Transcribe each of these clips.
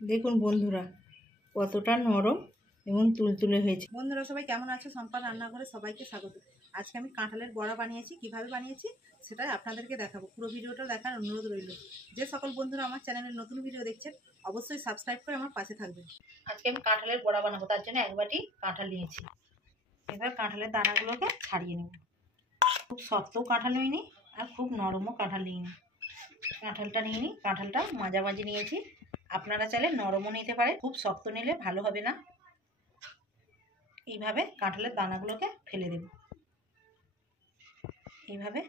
দেখুন বন্ধুরা কতটা নরম এবং তুলতুলে হয়েছে। বন্ধুরা সবাই কেমন আছো? সম্পার রান্নাঘরে সবাইকে স্বাগত। আজকে আমি কাঁঠালের বড়া বানিয়েছি, কিভাবে বানিয়েছি সেটাই আপনাদেরকে দেখাবো। পুরো ভিডিওটা দেখার অনুরোধ রইল। যে সকল বন্ধুরা আমার চ্যানেলের নতুন ভিডিও দেখছেন অবশ্যই সাবস্ক্রাইব করে আমার পাশে থাকবেন। আজকে আমি কাঁঠালের বড়া বানাবো, তার জন্য এক বাটি কাঁঠাল নিয়েছি। এবার কাঁঠালের দানাগুলোকে ছাড়িয়ে নেব। খুব শক্তও কাঁঠাল নিইনি আর খুব নরমও কাঁঠাল নিইনি। কাঁঠালটা নিয়ে নিই, কাঁঠালটা মাঝামাঝি নিয়েছি। আপনারা চাইলে নরমও নিতে পারে, খুব শক্ত নিলে ভালো হবে না। এইভাবে কাঁঠালের দানাগুলোকে ফেলে দেব। এইভাবে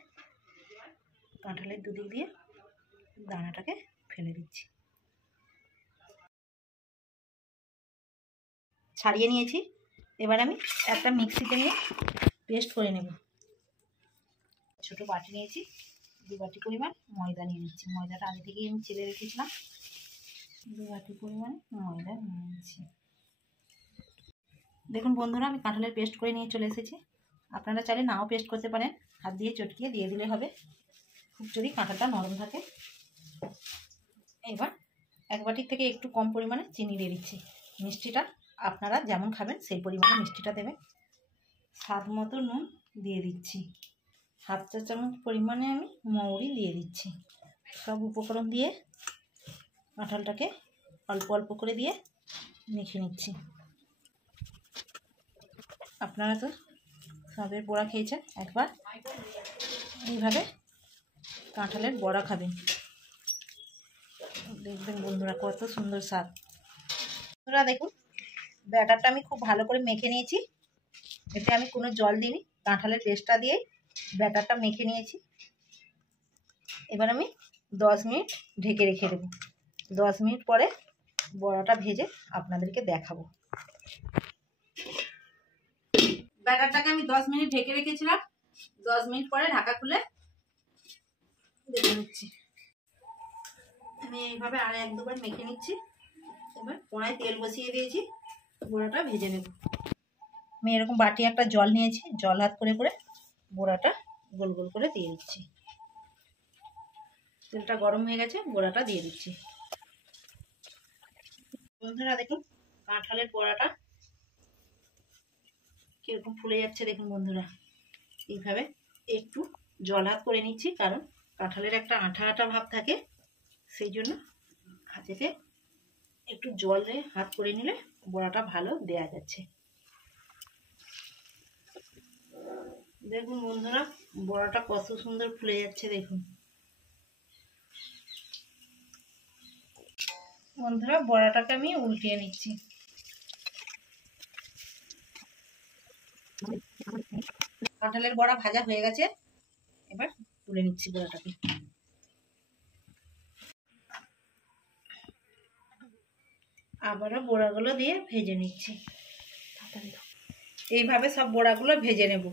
কাঁঠালের দুদিক দিয়ে দানাটাকে ফেলে দিচ্ছি। ছাড়িয়ে নিয়েছি। এবার আমি একটা মিক্সিতে নিয়ে পেস্ট করে নেব। ছোটো বাটি নিয়েছি, 2 বাটি পরিমাণ ময়দা নিয়ে নিচ্ছি। ময়দাটা আগে থেকেই আমি চেলে রেখেছিলাম। 2 বাটি পরিমাণ ময়দা নিয়ে নিচ্ছি। দেখুন বন্ধুরা, আমি কাঁঠালের পেস্ট করে নিয়ে চলে এসেছি। আপনারা চাইলে নাও পেস্ট করতে পারেন, হাত দিয়ে চটকিয়ে দিয়ে দিলে হবে, খুব যদি কাঁঠালটা নরম থাকে। এবার 1 বাটির থেকে একটু কম পরিমাণে চিনি দিয়ে দিচ্ছি। মিষ্টিটা আপনারা যেমন খাবেন সেই পরিমাণে মিষ্টিটা দেবেন। স্বাদ মতো নুন দিয়ে দিচ্ছি। 1/2 চা চামচ পরিমাণে আমি মৌরি দিয়ে দিচ্ছি। সব উপকরণ দিয়ে কাঁঠালটাকে অল্প অল্প করে দিয়ে মেখে নিচ্ছি। আপনারা তো সবের বড়া খেয়েছেন, একবার এইভাবে কাঁঠালের বড়া খাবেন, দেখবেন বন্ধুরা কত সুন্দর স্বাদ। বন্ধুরা দেখুন, ব্যাটারটা আমি খুব ভালো করে মেখে নিয়েছি। এতে আমি কোনো জল দিইনি, কাঁঠালের পেস্টটা দিয়ে ব্যাটারটা মেখে নিয়েছি। এবার আমি 10 মিনিট ঢেকে রেখে দেব। 10 মিনিট পরে বড়াটা ভেজে আপনাদেরকে দেখাবো। ব্যাটারটাকে আমি 10 মিনিট ঢেকে রেখেছিলাম। 10 মিনিট পরে ঢাকা খুলে দেখে নিচ্ছি। আমি এইভাবে আর 1-2 বার মেখে নিচ্ছি। এবার কড়াই তেল বসিয়ে দিয়েছি, বড়াটা ভেজে নেব। আমি এরকম বাটি একটা জল নিয়েছি, জল হাত করে করে বড়াটা গোল গোল করে দিয়ে দিচ্ছি। তেলটা গরম হয়ে গেছে, বড়াটা দিয়ে দিচ্ছি। বন্ধুরা দেখুন কাঁঠালের বড়াটা কিরকম ফুলে যাচ্ছে, দেখুন বন্ধুরা। এইভাবে একটু জল হাত করে নিচ্ছি, কারণ কাঁঠালের একটা আঠা আঠা ভাব থাকে, সেই জন্য হাতেতে একটু জলে হাত করে নিলে বড়াটা ভালো দেয়া যাচ্ছে। দেখুন বন্ধুরা বড়াটা কত সুন্দর ফুলে যাচ্ছে। দেখুন বন্ধুরা বড়াটাকে আমি উল্টিয়ে নিচ্ছি। কাঁঠালের বড়া ভাজা হয়ে গেছে, এবার তুলে নিচ্ছি বড়াটাকে। আবারও বড়াগুলো দিয়ে ভেজে নিচ্ছি। এইভাবে সব বড়াগুলো ভেজে নেব।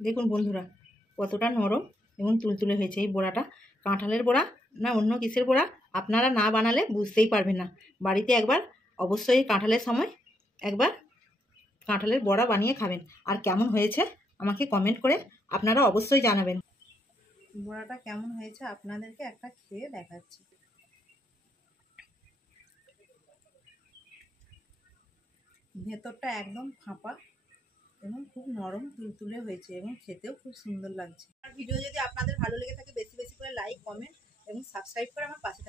দেখুন বন্ধুরা কতটা নরম এবং তুলতুলে হয়েছে এই বড়াটা। কাঁঠালের বড়া না অন্য কিসের বড়া আপনারা না বানালে বুঝতেই পারবেন না। বাড়িতে একবার অবশ্যই কাঁঠালের সময় একবার কাঁঠালের বড়া বানিয়ে খাবেন, আর কেমন হয়েছে আমাকে কমেন্ট করে আপনারা অবশ্যই জানাবেন। বড়াটা কেমন হয়েছে আপনাদেরকে একটা খেয়ে দেখাচ্ছি। ভেতরটা একদম ফাঁপা এবং খুব নরম তুলতুলে হয়েছে এবং খেতেও খুব সুন্দর লাগছে। আর ভিডিও যদি আপনাদের ভালো লেগে থাকে বেশি বেশি করে লাইক, কমেন্ট এবং সাবস্ক্রাইব করে আমার পাশে থাকবেন।